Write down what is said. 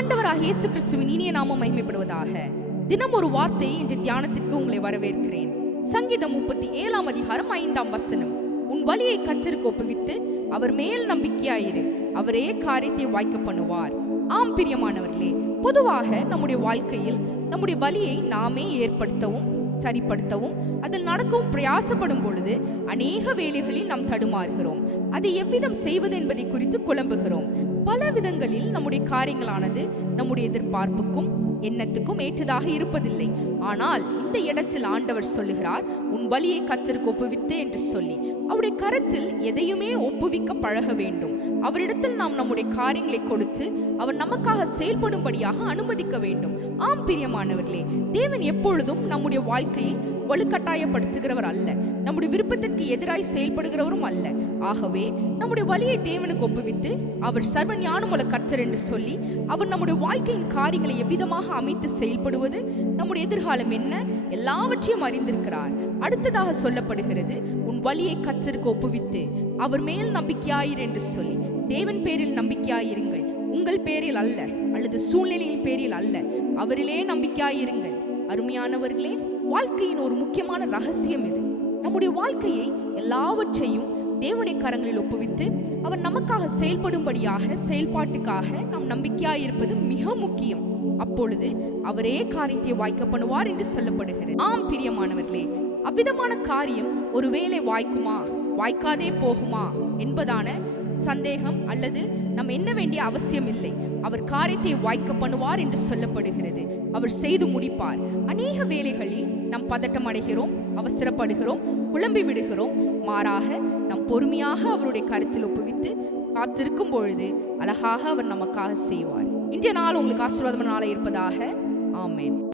ஆண்டவராகிய இயேசு கிறிஸ்துவின் இனிய நாமம் மகிமைப்படுவதாக. தினம் ஒரு வார்த்தை என்ற தியானத்திற்கு உங்களை வரவேற்கிறேன். சங்கீதம் 37 அதிகாரம் 5 வசனம். உன் வழியை கர்த்தருக்கு ஒப்புவித்து அவர் மேல் நம்பிக்கையாயிரு, அவரே காரியத்தை வாய்க்க பண்ணுவார். ஆம் பிரியமானவர்களே, பொதுவாக நம்முடைய வாழ்க்கையில் நம்முடைய வழியை நாமே ஏற்படுத்தவும் சரிப்படுத்தவும் அதில் நடக்கவும் பிரயாசப்படும் பொழுது அநேக வேலைகளில் நாம் தடுமாறுகிறோம். அதை எவ்விதம் செய்வது என்பதை குறித்து குழம்புகிறோம். பல விதங்களில் நம்முடைய காரியங்களானது நம்முடைய எதிர்பார்ப்புக்கும் எண்ணத்துக்கும் ஏற்றதாக இருப்பதில்லை. ஆனால் இந்த இடத்தில் ஆண்டவர் சொல்லுகிறார், உன் வழியை கர்த்தருக்கு ஒப்புவித்து என்று சொல்லி அவருடைய கரத்தில் எதையுமே ஒப்புவிக்க பழக வேண்டும். அவரிடத்தில் நாம் நம்முடைய காரியங்களை கொடுத்து அவர் நமக்காக செயல்படும்படியாக அனுமதிக்க வேண்டும். ஆம் பிரியமானவர்களே, தேவன் எப்பொழுதும் நம்முடைய வாழ்க்கையில் வலுக்கட்டாயப்படுத்துகிறவர் அல்ல, நம்முடைய விருப்பத்திற்கு எதிராய் செயல்படுகிறவரும் அல்ல. ஆகவே நம்முடைய வழியை தேவனுக்கு ஒப்புவித்து அவர் சர்வ ஞானமுள்ள கர்த்தர் என்று சொல்லி அவர் நம்முடைய வாழ்க்கையின் காரியங்களை எவ்விதமாக அமைத்து செயல்படுவது, நம்முடைய எதிர்காலம் என்ன, எல்லாவற்றையும் அறிந்திருக்கிறார். அடுத்ததாக சொல்லப்படுகிறது, உன் வழியை கர்த்தருக்கு ஒப்புவித்து அவர் மேல் நம்பிக்கையாயிரு என்று சொல்லி. தேவன் பேரில் நம்பிக்கையாயிருங்கள், உங்கள் பேரில் அல்ல, அல்லது சூழ்நிலையின் பேரில் அல்ல, அவரிலே நம்பிக்கையாயிருங்கள். அருமையானவர்களே, வாழ்க்கையின் ஒரு முக்கியமான ரகசியம் இது. நம்முடைய வாழ்க்கையை எல்லாவற்றையும் தேவனுடைய கரங்களில் ஒப்புவித்து அவர் நமக்காக செயல்படும்படியாக செயல்பாட்டுக்காக நாம் நம்பிக்கையாயிருப்பது மிக முக்கியம். அப்பொழுது அவரே காரியத்தை வாய்க்க பண்ணுவார் என்று சொல்லப்படுகிறது. ஆம் பிரியமானவர்களே, அவ்விதமான காரியம் ஒருவேளை வாய்க்குமா வாய்க்காதே போகுமா என்பதான சந்தேகம் அல்லது நாம் எண்ண வேண்டிய அவசியம் இல்லை. அவர் காரியத்தை வாய்க்க பண்ணுவார் என்று சொல்லப்படுகிறது. அவர் செய்து முடிப்பார். அநேக வேளைகளில் நாம் பதட்டம் அடைகிறோம், அவசரப்படுகிறோம், குழம்பி விடுகிறோம். மாறாக நாம் பொறுமையாக அவருடைய கருத்தில் ஒப்புவித்து காத்திருக்கும் பொழுது அழகாக அவர் நமக்காக செய்வார். இன்றைய நாள் உங்களுக்கு ஆசீர்வாதமான நாளாக இருப்பதாக. ஆமென்.